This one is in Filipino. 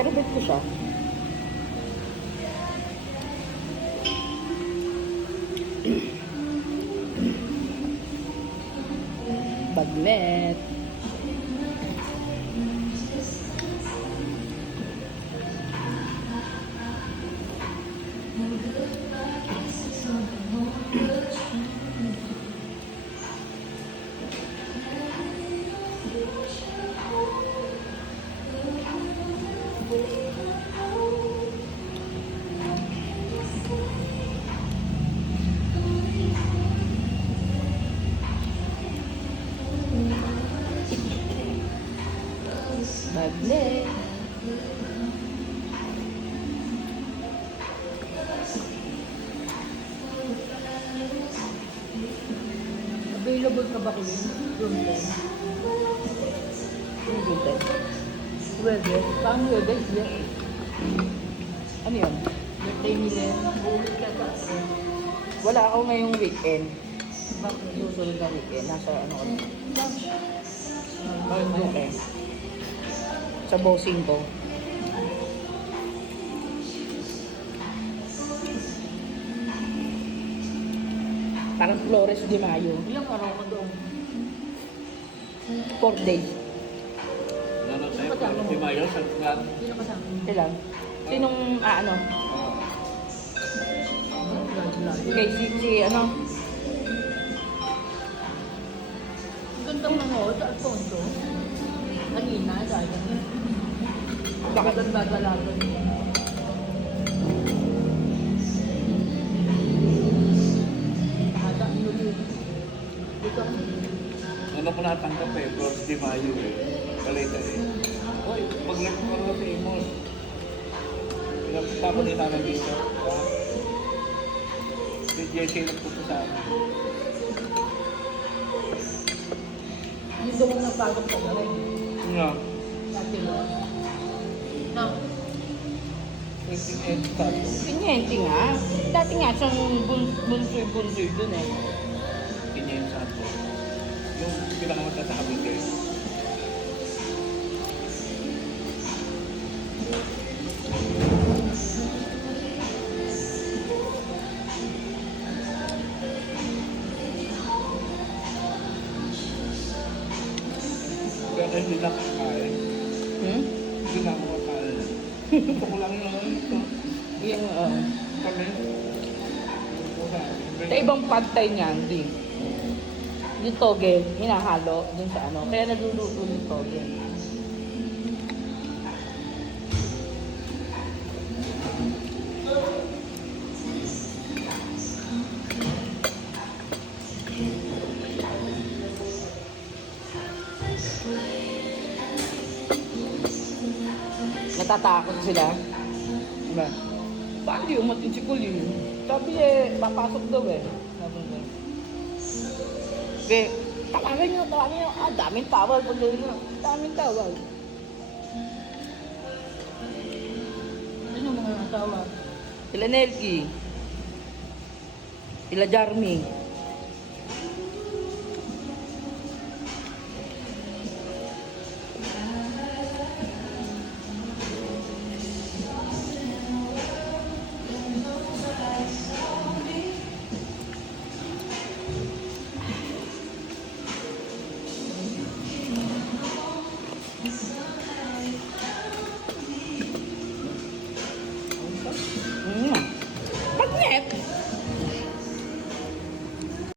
Pero bet ko siya. Bagnet. Bagnet. Available ka ba ko yun? Gluten. Ano gluten? Pwede. Paano pwede? Yes. Ano yun? Birthday nila. Uulit ka sa Wala ako ngayong weekend. bakit? Susunod na weekend. Nasa ano ko. Bakit? Okay. Sa bossing ko. Parang Flores de Mayo. Ilang araw ka doon? 4 days. Ano tayo? Parang si Mayo sa flat. Sino kasama? Kailan? Sinong, ano? Kay si ano? Ang gandang nanood sa Alfonso. Kanina, dahil. Bakit? Ang gagalagan niya. Hata, inulit. Ito. Ano ko natanggap eh, Flores de Mayo eh. Balita eh. Uy, pag-left ko na sa Imos. Pinapunta ko din namin dito. Si Jesse nagpunta sa amin. Yung doon ang napagod ka na rin. Nga. Dati mo. No. Pinyente nga. Dati nga siyang bunsoy-bunsoy dun eh. Kinyan sa ato. Yung pinakamata sa Cavite. Kaya hindi nakakain. Hmm? Hindi na ako kakain. Gusto ko lang yung ito. Yung, Kami. sa ibang pantay niyan, di. Yung toge, hinahalo dun sa ano. Kaya nagluluto yung toge. Natatakot sila. Diba? Paano di umatin si Kulin? Sabi eh, papasok daw eh. Sabi ko. Okay, tawagin nyo. Ah, daming tawag. Daming tawag. Sino mga asawa? Sila Nelky. Sila Jarmy. Bagnet!